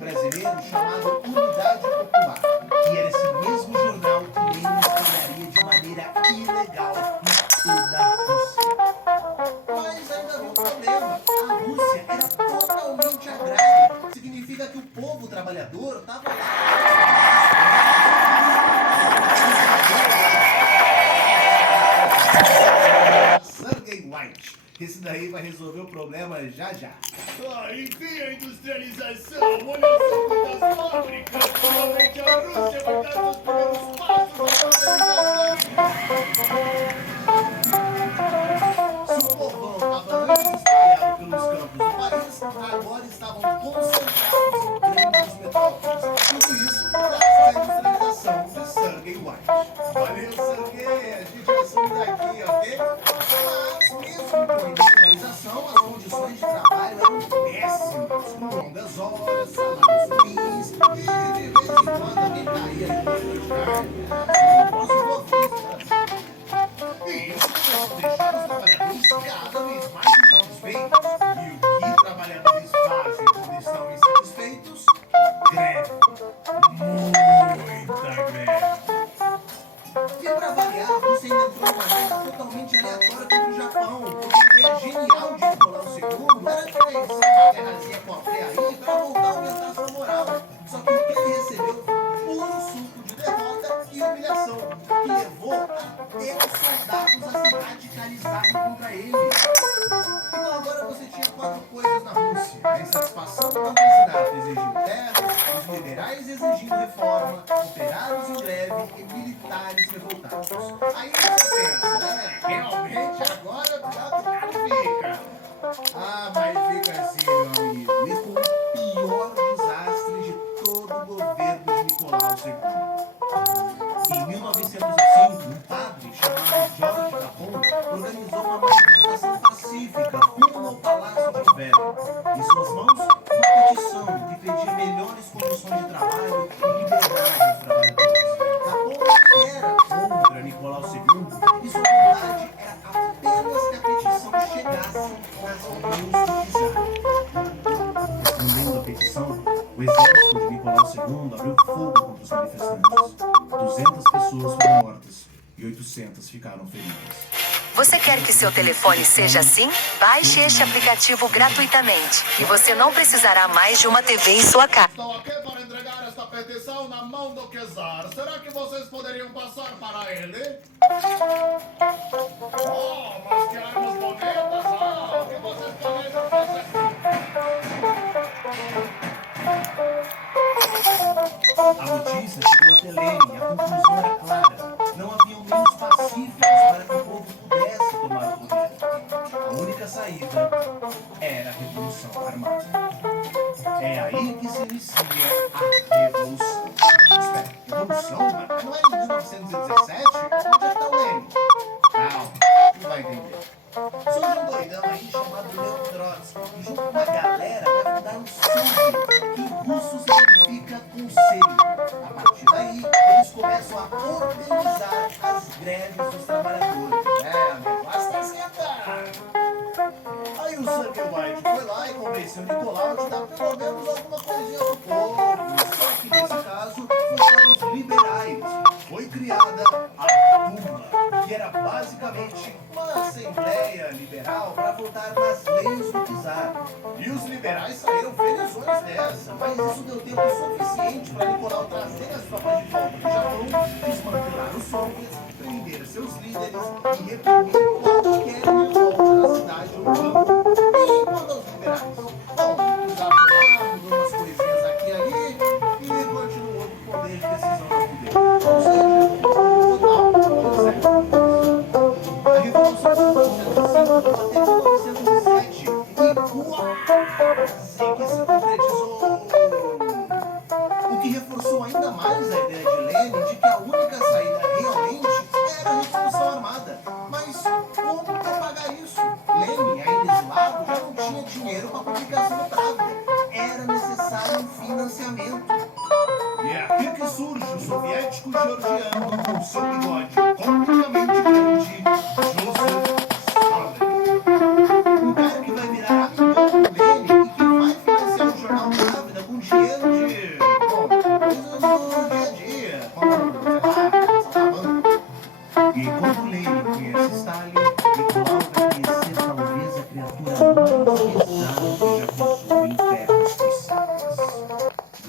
Brasileiro brasileiro chamado Unidade Popular, que era esse mesmo jornal que Lenin espalharia de maneira ilegal em toda a Rússia. Mas ainda havia um problema. A Rússia era totalmente agrária. Significa que o povo trabalhador estava lá. Sergei White. Esse daí vai resolver o problema já já. Enfim, a industrialização. Olha só quantas fábricas. Finalmente a Rússia vai dar os primeiros passos na industrialização. Se o povão estava antes espalhado pelos campos do país, agora estavam concentrados em grandes metrópoles. Tudo isso graças à industrialização de Sergei White. Valeu, Sergei! A gente assume daqui, ok? Mas mesmo com a industrialização, as condições de trabalho eram péssimas, com longas horas, salários ruins e de vez em quando alguém caía em de carne. Não posso ouvir, e isso começou a deixar os trabalhadores cada vez mais insatisfeitos. E o que trabalhadores fazem quando estão insatisfeitos? Greve. Muita greve. E pra variar, você ainda entrou numa guerra totalmente aleatória contra o Japão, porque a ideia genial de Nicolau II era vencer uma guerrazinha qualquer aí pra voltar a aumentar sua moral. Só que o que ele recebeu foi um puro suco de derrota e humilhação, que levou até os soldados a se radicalizarem contra ele. Então agora você tinha 4 coisas na Rússia: a insatisfação do campesinato exigindo terras, os liberais exigindo reforma, operários em greve e militares revoltados. Aí você pensa, realmente agora o lado fica. Mas fica assim, meu amigo, e com o pior desastre de todo o governo de Nicolau II. Em 1905, um padre chamado Jorge Capon organizou uma manifestação pacífica rumo ao Palácio de Inverno. Em suas mãos, uma petição que pedia melhores condições de trabalho e liberdade aos trabalhadores. Capon era contra Nicolau II e sua vontade era apenas que a petição chegasse nas mãos do czar. Respondendo à petição, o exército de Nicolau II abriu fogo contra os manifestantes. 200 pessoas foram mortas e 800 ficaram feridas. Você quer que seu telefone seja assim? Baixe este aplicativo gratuitamente e você não precisará mais de uma TV em sua casa. Estou aqui para entregar esta petição na mão do czar. Será que vocês poderiam passar para ele? Mas que armas bonitas! O que vocês planejam fazer? A notícia chegou até Lenin e a conclusão era clara. Não haviam meios pacíficos para que o povo pudesse tomar o poder. A única saída era a revolução armada. É aí que se inicia a revolução. Espera, revolução? Mas não é em 1917? Onde é que está o Lenin? Calma, não vai entender. Surge um doidão aí chamado Leon Trotsky, que junto com uma galera vai fundar um Soviet, que em russo significa conselho. A partir daí, eles começam a organizar as greves dos trabalhadores. Basta esquentar! Aí o Sergei White foi lá e convenceu Nicolau de dar pelo menos alguma coisinha pro povo. Só que nesse caso, foram os liberais. Foi criada a Duma, que era basicamente uma assembleia liberal para votar nas leis do czar. E os liberais saíram felizões dessa, mas isso deu tempo suficiente para Nicolau trazer as tropas de volta do Japão, desmantelar os soviets, prender seus líderes e reprimir qualquer revolta na cidade ou no campo. E quanto aos liberais? Bom, o czar foi lá, mudou umas coisinhas aqui e ali e continuou com o poder de decisão no poder. Ou seja, total, certo. A Revolução de 1905 até 1907 e quase que se concretizou. O que reforçou ainda mais a ideia de Lenin de que a única saída realmente era a revolução armada. Mas como propagar isso? Lenin, ainda exilado, já não tinha dinheiro para a publicação do Pravda. Era necessário um financiamento. E é aqui que surge o soviético georgiano com seu bigode completamente grande, Joseph Stalin. Um cara que vai virar amigão dele e que vai financiar o jornal Pravda com dinheiro de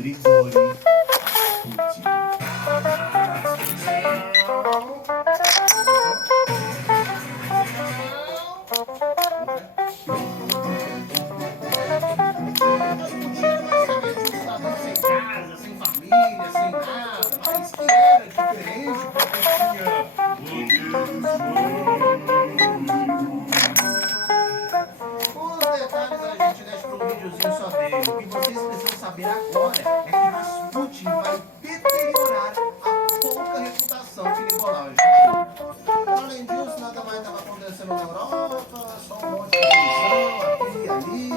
Grigori Putin. Mas Putin era basicamente um cidadão sem casa, sem família, sem nada, mas que era diferente porque os detalhes a gente deixa para um videozinho só dele. O que vocês precisam saber agora é que Rasputin vai deteriorar a pouca reputação que Nicolau já tinha. Além disso, nada mais estava acontecendo na Europa, só um monte de tensão aqui e ali.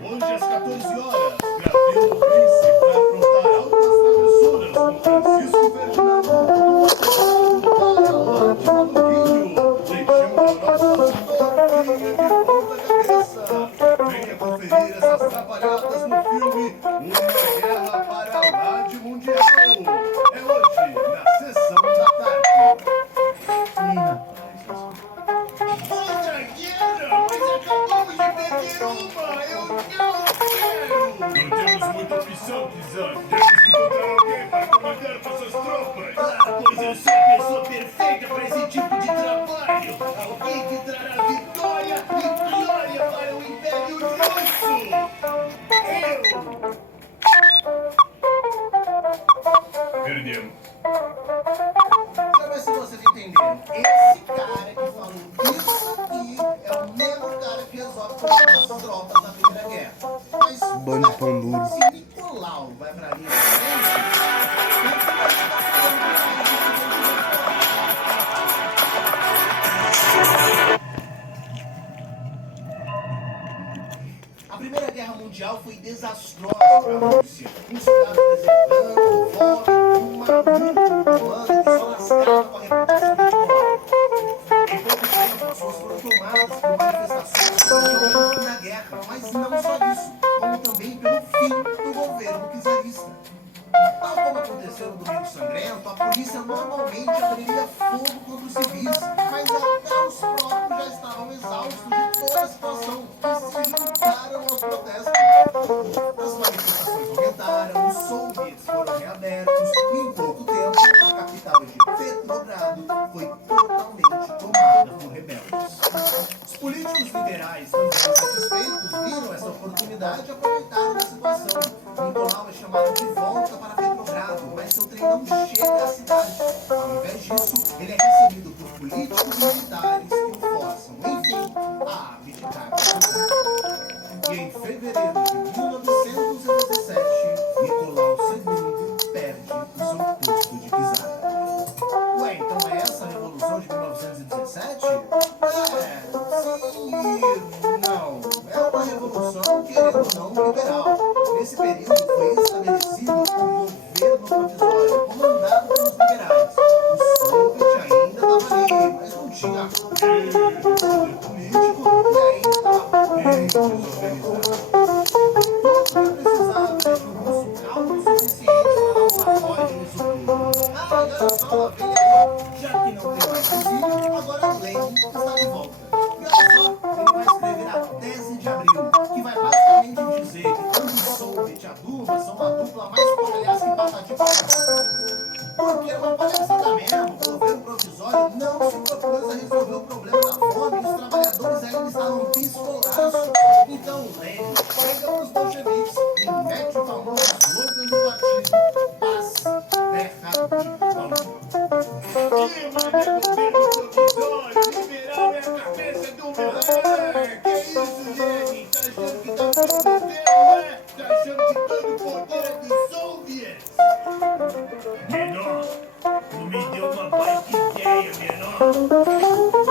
Hoje às 14 horas, Gabriel Príncipe vai aprontar altas travessuras com Francisco Ferdinando para lá de Maluquinho, deixando a nossa torquinha de ponta cabeça. Venha conferir essas atrapalhadas no filme Uma Guerra para lá de Mundial. É hoje, na sessão da tarde. Ih, rapaz, Outra guerra? Mas acabamos de perder uma! Eu não quero! Não temos muita opção, Kizan. Temos que encontrar alguém para comandar nossas tropas. ah, pois eu sou a pessoa perfeita para esse tipo de trabalho. Alguém que trará vitória e glória para o Império Russo. Perdemos. Deixa eu ver se vocês entenderam. Esse cara que falou isso aqui é o mesmo cara que resolve colocar as tropas na Primeira Guerra. Mas Bando de pão duro. se Nicolau vai pra linha de frente, a Primeira Guerra Mundial foi desastrosa para a Rússia. Um soldado desertando, fome, um maluco voando que só lascava com a reputação de Nicolau. Em pouco tempo, as ruas foram tomadas por manifestações que pediam o fim da guerra, mas não só isso, como também pelo fim do governo czarista. Tal como aconteceu no Domingo Sangrento, a polícia normalmente abriria fogo contra os civis, mas até os próprios já estavam exaustos de toda a situação e se juntaram aos protestos. As manifestações aumentaram, os soviets foram reabertos e em pouco tempo a capital de Petrogrado foi totalmente tomada por rebeldes. Os políticos liberais, também insatisfeitos, viram essa oportunidade e aproveitaram da situação. Nicolau é chamado de volta para Petrogrado, mas seu trem não chega à cidade. Ao invés disso, ele é recebido por políticos e militares que o forçam, enfim, a abdicar do poder. E em fevereiro de 1917, Nicolau II perde o seu posto de czar. Ué, então é essa a Revolução de 1917? Sim e não. É uma revolução, querendo ou não, liberal. Nesse período foi estabelecido um governo provisório comandado pelos liberais. O Soviet ainda estava ali, mas não tinha poder político e ainda estava bem desorganizado. Tudo foi precisado de um russo calmo o suficiente para dar um sacode nisso tudo. Ah, e olha só, lá vem aí, já que não tem mais fuzil, agora Lenin está de volta. E olha só, ele vai escrever a Tese de Abril, que vai basicamente dizer que tanto o Soviet e a Duma são a dupla mais palhaça que patati patatá. Porque é uma palhaçada mesmo, o governo provisório não se propôs a resolver o problema da fome e os trabalhadores ainda estavam pistolaços. Então Lenin pega os bolcheviques e mete o famoso slogan do partido: paz, terra e pão. Que manda governo provisório? Liberal é a cabeça do meu. Que isso, Lenin? Tá achando que tá prometendo, né? Tá achando que todo o poder é dos soviets? Menor, tu me deu uma baita ideia, menor.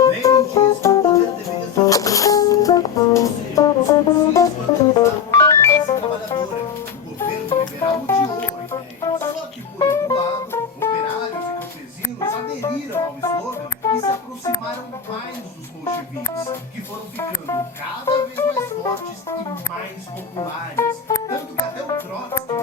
Lenin diz que o poder deveria ser dos ou seja, os subsídios organizados pela classe trabalhadora. O governo liberal odiou a ideia. Só que, por outro lado, operários e campesinos aderiram ao slogan e se aproximaram mais dos bolcheviques, que foram ficando cada vez mais fortes e mais populares. Tanto que até o Trotsky,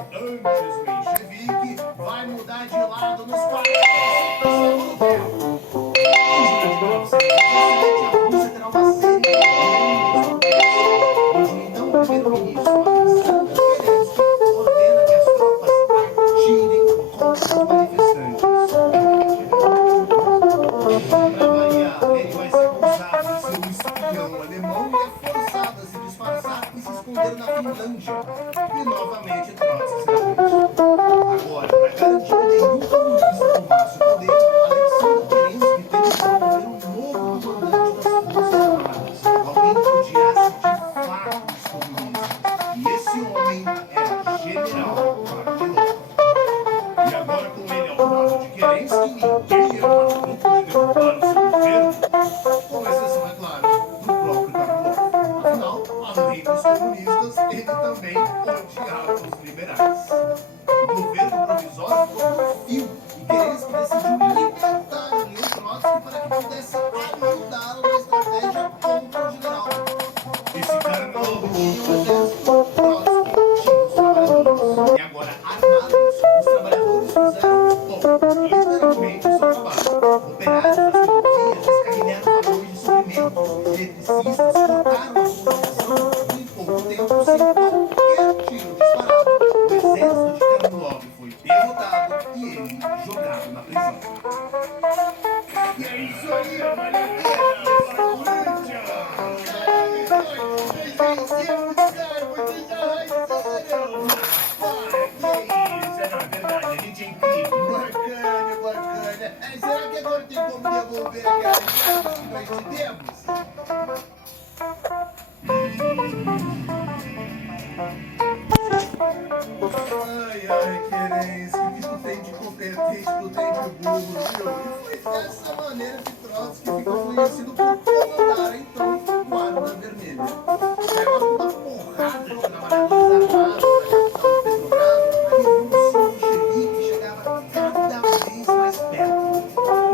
ai, Kerensky, o que tu tem de competente, tu tem de burro, viu? E foi dessa maneira que Trotsky ficou conhecido por comandar, então, o Guarda Vermelha. E agora, com uma porrada de trabalhadores armados na capital de Petrogrado, a revolução bolchevique chegava cada vez mais perto.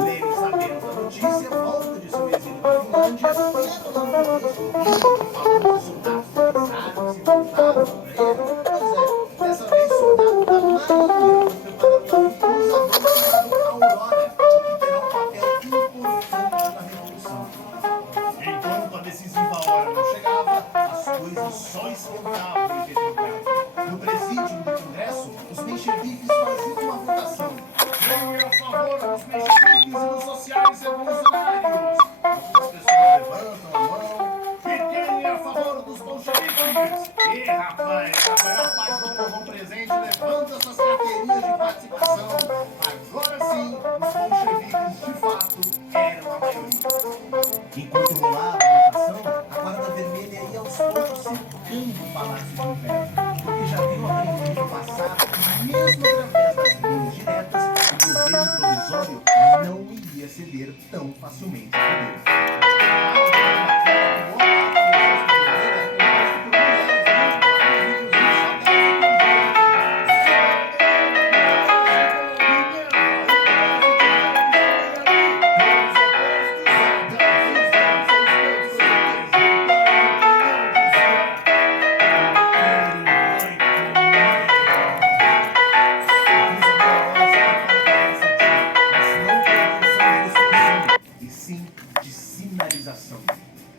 Lenin, sabendo da notícia, volta de seu exílio da Finlândia, era lá no contexto do Rio, falando de soldados que pisaram, se voltaram para ele. Pois é, dessa vez soldado da Marinha, preparando um cruzador chamado Aurora, que terá um papel importante na Revolução. Enquanto a decisiva hora não chegava, as coisas só esquentavam em Petrogrado. No presídio do Congresso, os mencheviques faziam uma votação. Quem é a favor dos mencheviques e dos sociais revolucionários? Algumas pessoas levantam a mão. E quem é a favor dos bolcheviques? E rapaz, a maior parte do povão presente levanta suas carteirinhas de participação. Agora sim, os bolcheviques de fato eram a maioria. Enquanto rolava a votação, a Guarda Vermelha ia aos poucos cercando o Palácio de Inverno, porque já haviam aprendido a passar, mesmo através das linhas diretas, o governo provisório não iria ceder tão facilmente ao poder.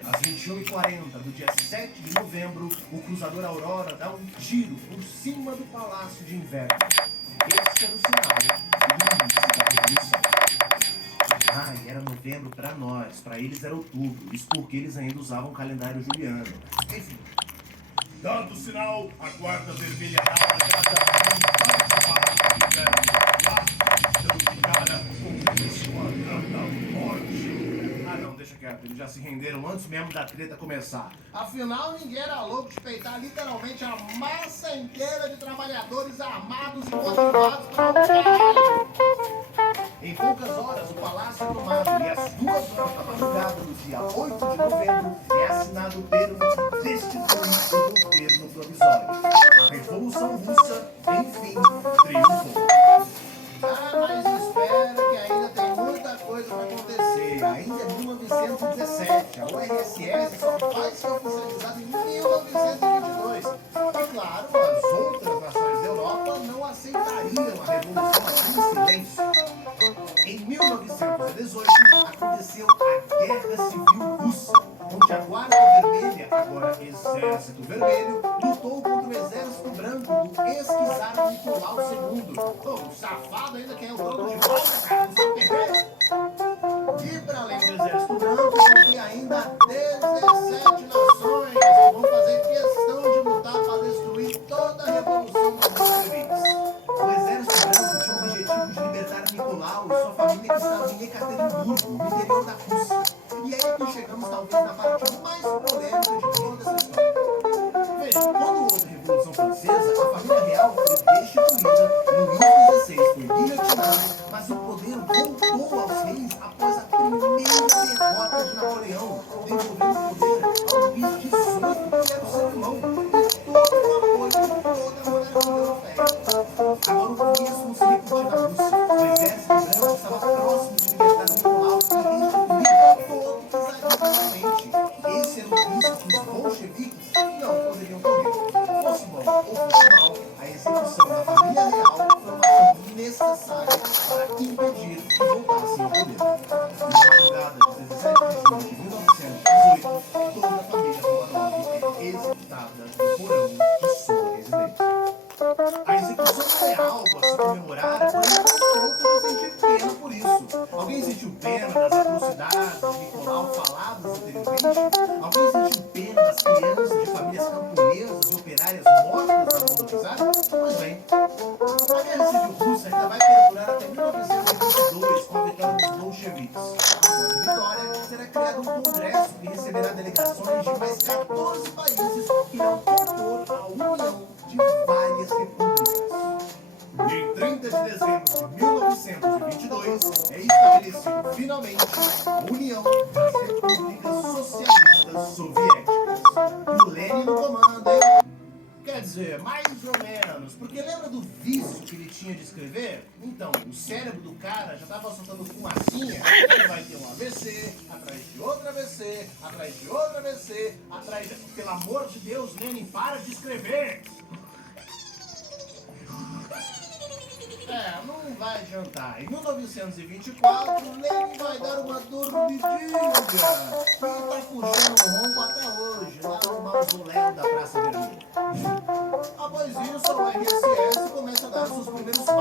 Às 21h40 do dia 7 de novembro, o cruzador Aurora dá um tiro por cima do Palácio de Inverno. Esse era o sinal do início da Revolução. Ai, era novembro para nós, para eles era outubro, isso porque eles ainda usavam o calendário juliano. Enfim. Dado o sinal, a Guarda Vermelha dá a largada e vai para o Inverno. Lá, estão de cara com o esquadrão da morte. Ah não, deixa quieto, eles já se renderam antes mesmo da treta começar. Afinal, ninguém era louco de peitar literalmente a massa inteira de trabalhadores armados e motivados para o caralho. Em poucas horas, o palácio é tomado e às 2 horas da madrugada do dia 8 de novembro é assinado o termo que destitui o governo provisório. A Revolução Russa, enfim, triunfou. Ah, mas espera que ainda tem muita coisa para acontecer. Ainda é 1917, a URSS só vai ser oficializada em 1922. E claro, as outras nações da Europa não aceitariam a Revolução assim em silêncio. Em 1918, aconteceu a Guerra Civil Russa, onde a Guarda Vermelha, agora Exército Vermelho, lutou contra o Exército Branco do ex-czar Nicolau II. O safado ainda quer o trono de volta, cara, não sabe perder. E para além do Exército Branco, tem ainda 17 nações que vão fazer questão de lutar para destruir toda a Revolução dos Bolcheviques. O Exército Branco tinha o objetivo de libertar Nicolau e sua família que estava em Ekaterimburgo, no interior da Rússia. E é aí que chegamos talvez na parte mais polêmica de toda essa história. Veja, quando houve a Revolução Francesa, a família real foi destituída, Luís XVI foi guilhotinado, mas o poder voltou aos reis após a primeira derrota de Napoleão, devolvendo o poder ao Luís XVIII, que era o seu irmão, e todo o apoio de toda a monarquia europeia. Agora o mesmo se repetiu na Rússia. O exército branco estava próximo de libertar Nicolau e restituir todo o czarismo novamente. Esse era o risco que os bolcheviques não poderiam correr. Fosse bom ou fosse mal, a execução da família real foi uma ação necessária para impedir que voltassem ao poder. Na madrugada de 17 de junho de 1918, toda a família Romanov é executada no porão de sua residência. A execução não é algo a se comemorar, porém um pouco de sentir pena por isso. Alguém sentiu pena das atrocidades de Nicolau faladas anteriormente? Alguém sentiu pena das crianças de famílias camponesas e operárias mortas na mão do czar? Pois bem, a Guerra Civil Russa ainda vai perdurar até 1922 com a vitória dos bolcheviques. Após a vitória, será criado um congresso que receberá delegações de mais 14 países que irão compor a União de várias repúblicas. finalmente, a União das Repúblicas Socialistas Soviéticas. O Lenin no comando, hein? Quer dizer, mais ou menos, porque lembra do vício que ele tinha de escrever? Então, o cérebro do cara já estava soltando fumacinha, ele vai ter um AVC, atrás de outro AVC, atrás de outro AVC, atrás de... Pelo amor de Deus, Lenin, para de escrever! Não vai adiantar. Em 1924, Lenin vai dar uma dormidinha e tá puxando o ronco até hoje, lá no mausoléu da Praça Vermelha. Após isso, o RSS começa a dar seus primeiros passos